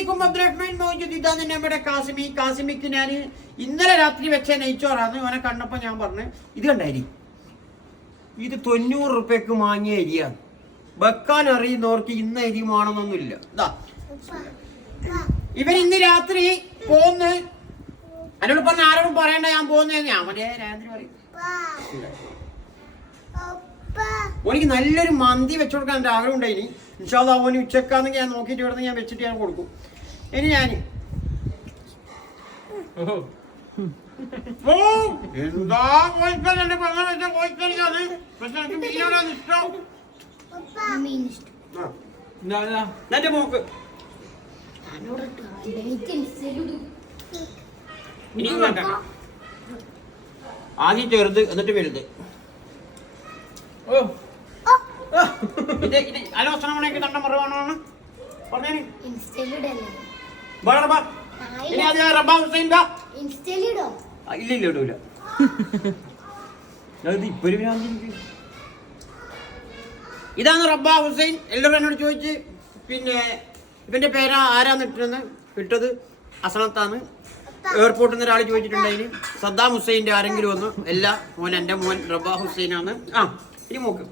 അലൈക്കും അബ്ദുറഹ്മാൻ മൗജൂദ്. ഇതാണ് നമ്മുടെ കാസിമിക്ക് ഞാൻ ഇന്നലെ രാത്രി വെച്ച നെയ്ച്ചോറാണ്. ഇവനെ കണ്ടപ്പോൾ ഞാൻ പറഞ്ഞു ഇത് കണ്ടായി, ഇത് 90 റുപ്യക്ക് വാങ്ങിയ അരിയാണ്. വെക്കാൻ അറിയുന്നവർക്ക് ഇന്ന അരി വേണമെന്നൊന്നുമില്ല. ഇതാ ഇവൻ ഇന്ന് രാത്രി പോന്ന് എന്നോട് പറഞ്ഞ ആരോടും പറയണ്ട ഞാൻ പോകുന്നേ. ഞാൻ മറ്റേ രാത്രി പറയും ഓനിക്ക് നല്ലൊരു മന്തി വെച്ചു കൊടുക്കാൻ എൻ്റെ ആഗ്രഹം ഉണ്ടായിനി. ഇൻഷാല്ലാ ഓന് ഉച്ചക്കാന്നെങ്കിൽ ഞാൻ നോക്കിയിട്ട് ഇവിടെ ഞാൻ വെച്ചിട്ട് ഞാൻ കൊടുക്കും. ഇനി ഞാൻ എന്താ കോഴിക്കറിന്റെ പറഞ്ഞ വെച്ച കോഴിക്കറിക്കാണ്, പക്ഷെ എനിക്ക് മീനോടാണ് ഇഷ്ടം. എന്റെ മോക്ക് ഇനി വേണ്ട, ആദ്യം ചെറുത് എന്നിട്ട് വലുത്. ആലോചനക്ക് തണ്ട മറവാണോ പറഞ്ഞേ. ഇല്ല ഇടൂല. ഇതാണ് റബ്ബാ ഹുസൈൻ. എല്ലാവരും എന്നോട് ചോദിച്ച് പിന്നെ ഇവന്റെ പേര് ആരാന്ന് ഇട്ടത് അസനത്താണ്. എയർപോർട്ടിൽ നിന്ന് ഒരാൾ ചോദിച്ചിട്ടുണ്ടായിന് സദ്ദാം ഹുസൈൻ്റെ ആരെങ്കിലും ഒന്ന്. എല്ലാ മോൻ എൻ്റെ മോൻ റബ്ബാ ഹുസൈനാണ്. ആ ഇനി നോക്ക്,